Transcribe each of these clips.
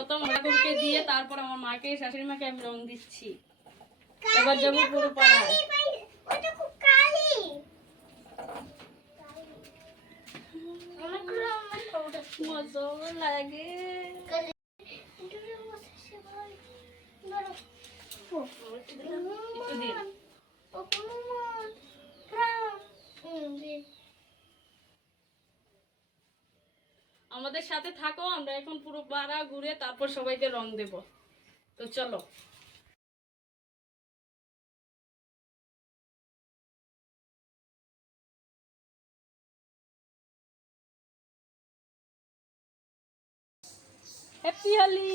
প্রথম ঠাকুরকে দিয়ে তারপর আমার মাকে শাশুড়ি মাকে আমি রং দিচ্ছি। এবার যাব পুরো পাড়ায়। লাগে। একটু দিন। আমাদের সাথে থাকো, আমরা এখন পুরো পাড়া ঘুরে তারপর সবাইকে রং দেব। তো চলো। হ্যাপি হোলি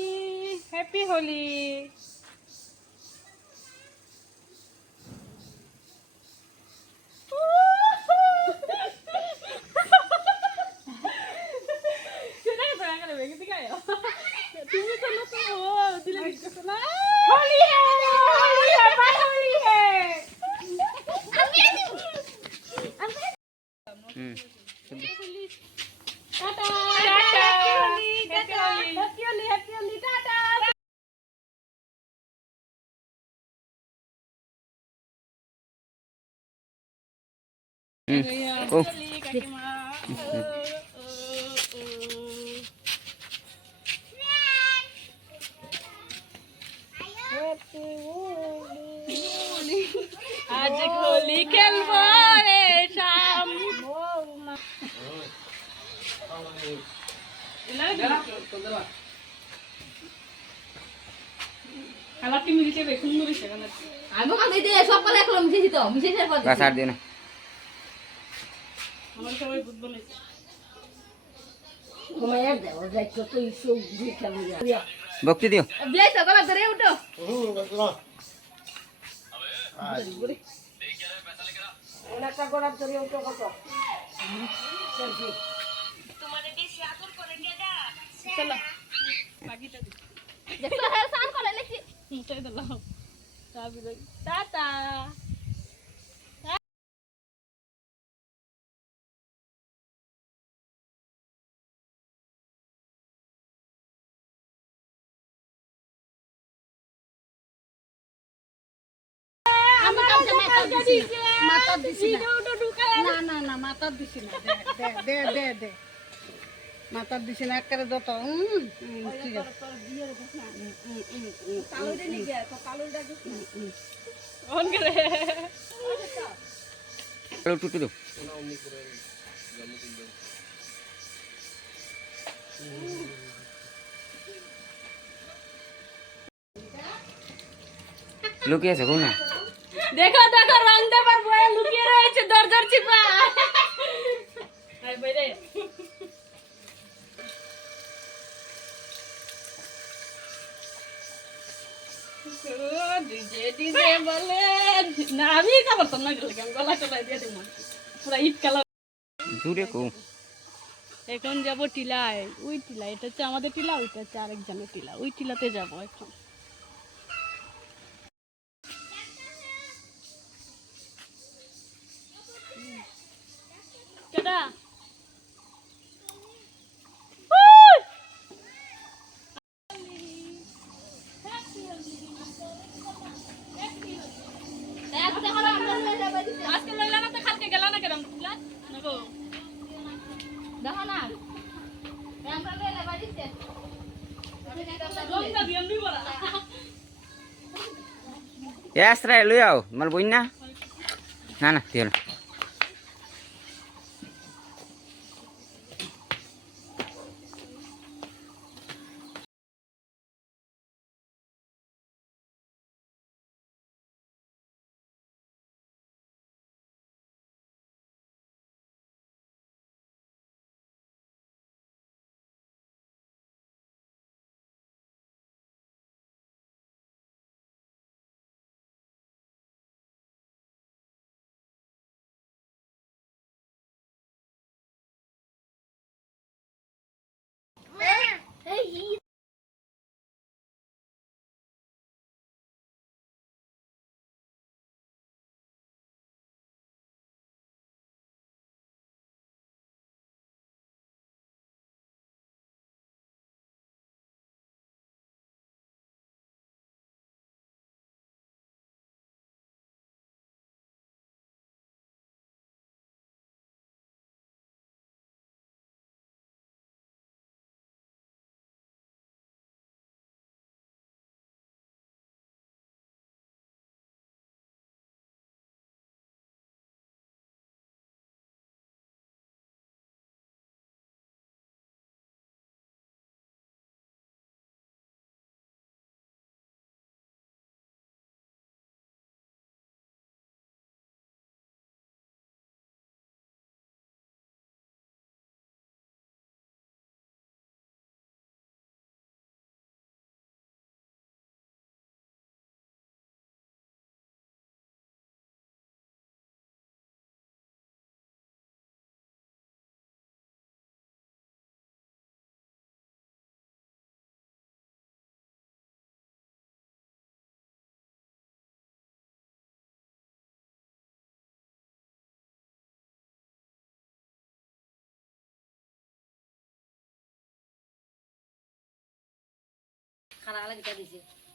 হ্যাপি হোলি তুমি তো নতুন ও দিলে দিচ্ছ না হোলি হে হোলি হে বাই হোলি হে আমি আমি হুম tata tata Holi tata happy Holi happy Holi tata হুম ও আজ হোলি খেলব রে শাম। কালারটি মিলিছে বেগুন মরিছে কালার আমি দিয়ে সকালে এখন মিশেছি তো মিশেছে পর বাস আর দিও না আমার সবাই বুধ বানাইছে ঘুমাইয়া দেও যাই তো তুই সব দিয়ে খেলো ভক্তি দিও বিয়ে মাথা দিছি মাথা দিছি না না না না মাথা দিছি না দে দে দে দে দে মাথা দিছি না একবারে যত হুম হুম, ঠিক আছে অন করে চলো টুটু দাও লুকিয়ে আছে কোন না দেখো দেখো রং দেবার বয়ে লুকিয়ে রয়েছে দরজার চিপা। আই বাইরে। ডিজে ডিজে বলে না আমি কা না গলা চলাই দিয়ে দেবো পুরা ইট কালার। দূরে কো। এখন যাব টিলায়। ওই টিলা এটা হচ্ছে আমাদের টিলা ওইটা হচ্ছে আরেকজনের টিলা। ওই টিলাতে যাব এখন। নাগো দেখো না। আমরা লেলে বাড়িতে রংটা দিয়ে এমনি বলা। এ আশ্রয় লই আও। তোমার বই না? না না দিও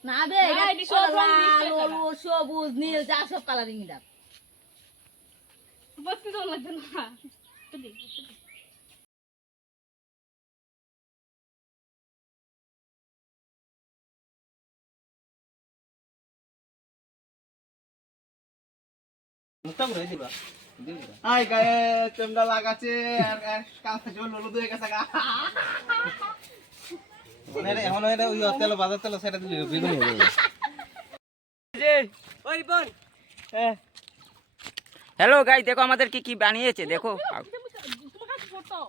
না বে লাল হলুদ সবুজ নীল যা সব কালারিং এটা বসতে তো লাগবে না। একটু দিই, একটু দিই। গায়ে তোমরা লাগাচ্ছে আর কালকে জল ললু দিয়ে গেছে গা। এখন এটা ওই তেল বাজার তেল সেটা দিলে বেগুন হয়ে যাবে ওই বোন হ্যালো গাই দেখো আমাদের কি কি বানিয়েছে দেখো। তোমার কাছে ফটো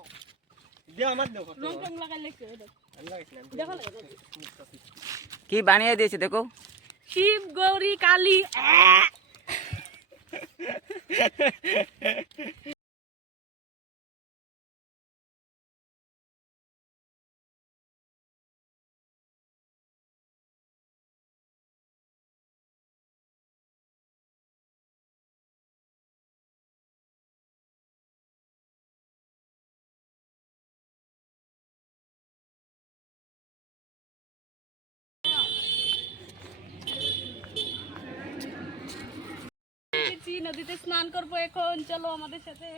দিও আমার দিও রং টং লাগাইলে কি দেখো। দেখো না, দেখো। কি বানিয়ে দিয়েছে দেখো। শিব গৌরী কালী নদীতে স্নান করব এখন চলো আমাদের সাথে।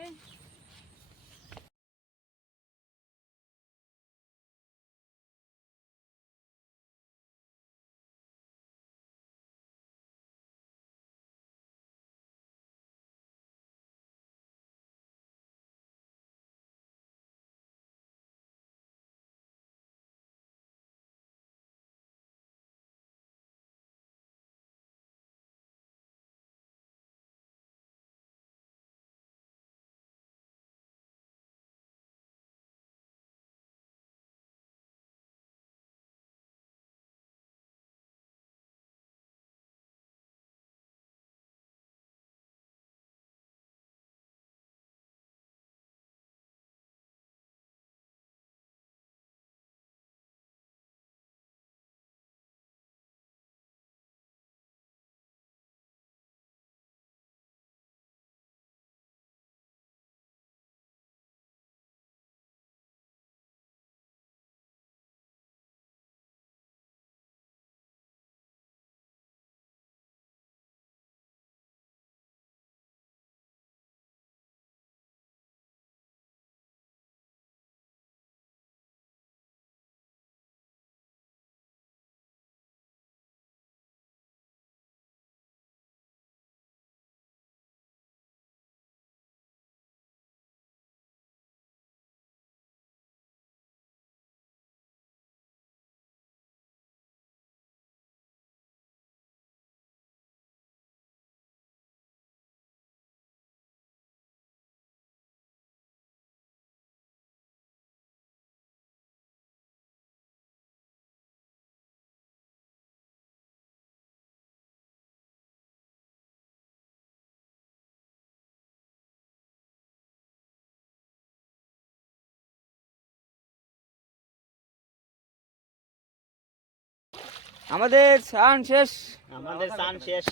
আমাদের সান শেষ। আমাদের সান শেষ।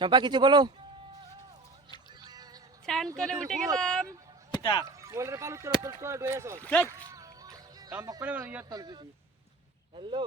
চম্পা কিছু বলো? স্নান করে উঠে গেলাম। কিটা বলে পালু চলো চলো চলো ডয়ে চল কাম বকলে মানে ইয়াত চল হ্যালো।